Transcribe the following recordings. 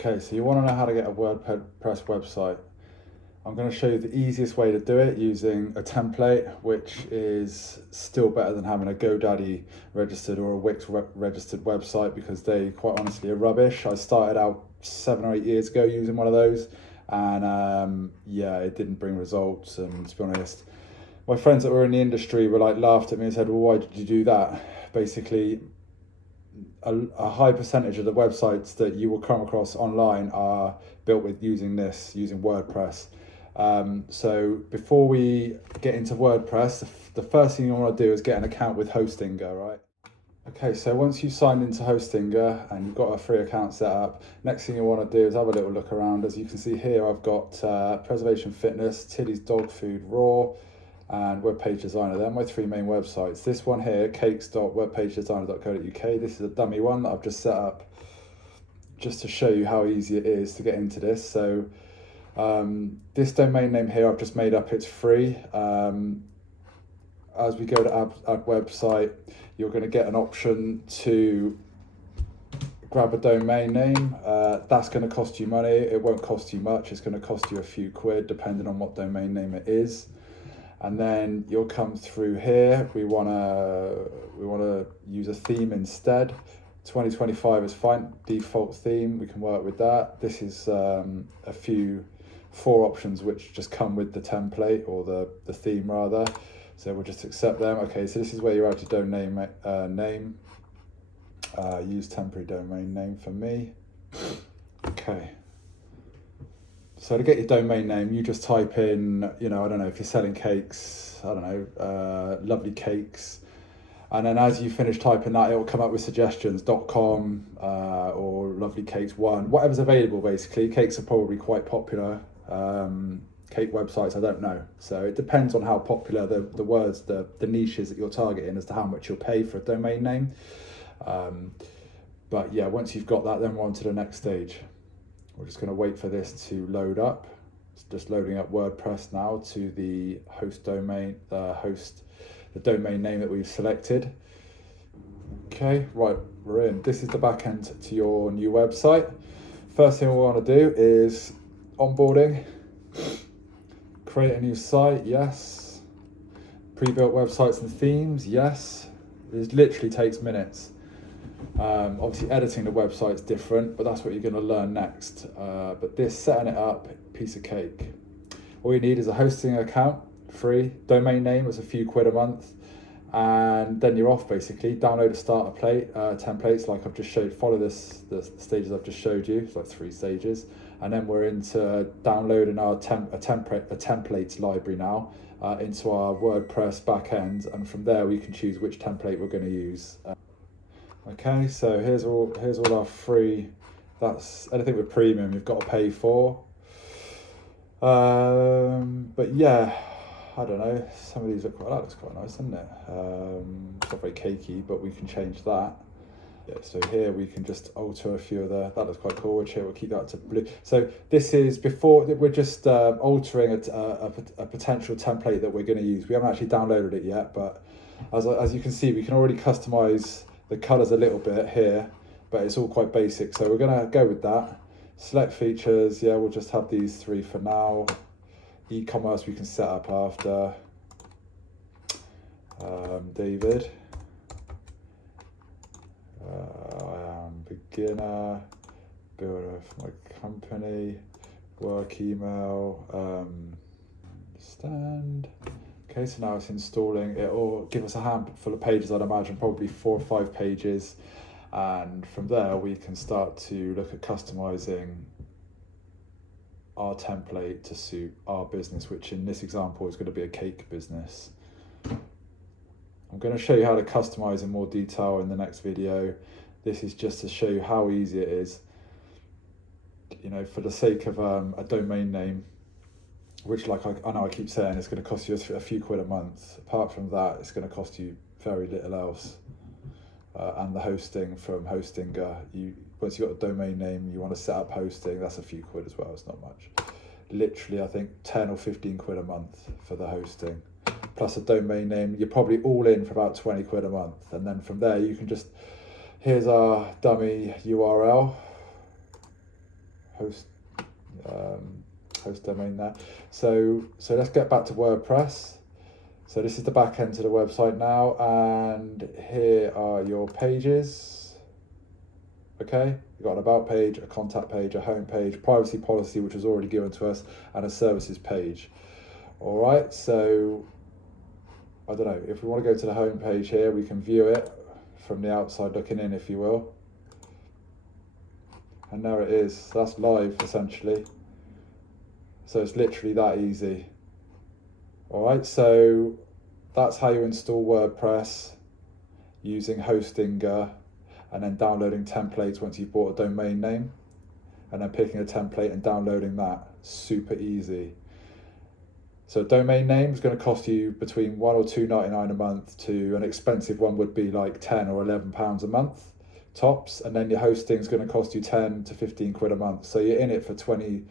Okay, so you want to know how to get a WordPress website. I'm going to show you the easiest way to do it using a template, which is still better than having a GoDaddy registered or a Wix registered website, because they quite honestly are rubbish. I started out 7 or 8 years ago using one of those, and yeah, it didn't bring results. And to be honest, my friends that were in the industry were like laughed at me and said, "Well, why did you do that?" Basically, a high percentage of the websites that you will come across online are built with using WordPress. So before we get into WordPress, the first thing you want to do is get an account with Hostinger, right? Okay, so once you've signed into Hostinger and you've got a free account set up, next thing you want to do is have a little look around. As you can see here, I've got Preservation Fitness, Tilly's Dog Food Raw, and Web Page Designer. They're my three main websites. This one here, cakes.webpagedesigner.co.uk, this is a dummy one that I've just set up just to show you how easy it is to get into this. So this domain name here I've just made up, it's free. As we go to add website, you're going to get an option to grab a domain name. That's going to cost you money. It won't cost you much. It's going to cost you a few quid depending on what domain name it is. And then you'll come through here. We wanna use a theme instead. 2025 is fine, default theme, we can work with that. This is four options which just come with the template, or the theme rather. So we'll just accept them. Okay, so this is where you add your domain name. Use temporary domain name for me. Okay. So to get your domain name, you just type in, I don't know, if you're selling cakes, I don't know, lovely cakes. And then as you finish typing that, it will come up with suggestions, .com or lovely cakes 1, whatever's available basically. Cakes are probably quite popular. Cake websites, I don't know. So it depends on how popular the words, the niches that you're targeting as to how much you'll pay for a domain name. But yeah, once you've got that, then we're on to the next stage. We're just going to wait for this to load up. It's just loading up WordPress now to the host domain, the domain name that we've selected. Okay, right, we're in. This is the back end to your new website. First thing we want to do is onboarding. Create a new site, yes. Pre-built websites and themes, yes. It literally takes minutes. Obviously editing the website's different, but that's what you're going to learn next. But this, setting it up, piece of cake. All you need is a hosting account, free. Domain name is a few quid a month, and then you're off basically. Download a starter templates like I've just showed. Follow the stages I've just showed you. It's like 3 stages, and then we're into downloading our templates library now into our WordPress backend, and from there we can choose which template we're going to use. Okay, so here's all our free. That's anything with premium you've got to pay for. But yeah, I don't know. Some of these look quite. That looks quite nice, doesn't it? It's not very cakey, but we can change that. Yeah, so here we can just alter a few of the. That looks quite cool. Which here we'll keep that to blue. So this is before we're just altering a potential template that we're going to use. We haven't actually downloaded it yet, but as you can see, we can already customize the colors a little bit here, but it's all quite basic. So we're gonna go with that. Select features, yeah, we'll just have these 3 for now. E-commerce we can set up after. David. I am beginner, builder for my company, work email, stand. Okay, so now it's installing. It will give us a handful of pages, I'd imagine, probably 4 or 5 pages. And from there, we can start to look at customizing our template to suit our business, which in this example is going to be a cake business. I'm going to show you how to customize in more detail in the next video. This is just to show you how easy it is. For the sake of a domain name, which, like I know I keep saying, it's going to cost you a few quid a month. Apart from that, it's going to cost you very little else. And the hosting from Hostinger, once you've got a domain name, you want to set up hosting, that's a few quid as well, it's not much. Literally, I think 10 or 15 quid a month for the hosting. Plus a domain name, you're probably all in for about 20 quid a month. And then from there, you can just, here's our dummy URL. host host domain there. So let's get back to WordPress. So this is the back end to the website now, and here are your pages. Okay, you've got an about page, a contact page, a home page, privacy policy, which was already given to us, and a services page. All right, so I don't know, if we want to go to the home page here, we can view it from the outside looking in, if you will. And there it is. So that's live essentially. So it's literally that easy. All right, so that's how you install WordPress using Hostinger, and then downloading templates once you've bought a domain name, and then picking a template and downloading that. Super easy. So a domain name is going to cost you between £1 or £2.99 a month, to an expensive one would be like £10 or £11 a month tops, and then your hosting is going to cost you 10 to 15 quid a month. So you're in it for 20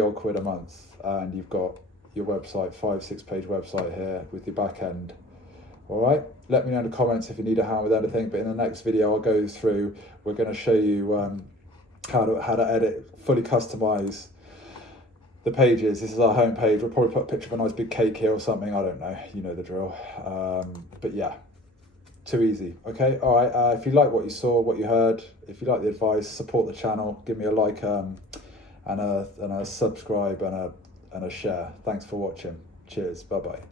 odd quid a month, and you've got your website, 5-6 page website here with your back end. All right, let me know in the comments if you need a hand with anything, but in the next video I'll go through, we're going to show you how to edit, fully customize the pages. This is our home page. We'll probably put a picture of a nice big cake here or something, I don't know, you know the drill. But yeah, too easy. Okay, all right, if you like what you saw, what you heard, if you like the advice, support the channel, give me a like and a subscribe and a share. Thanks for watching. Cheers. Bye bye.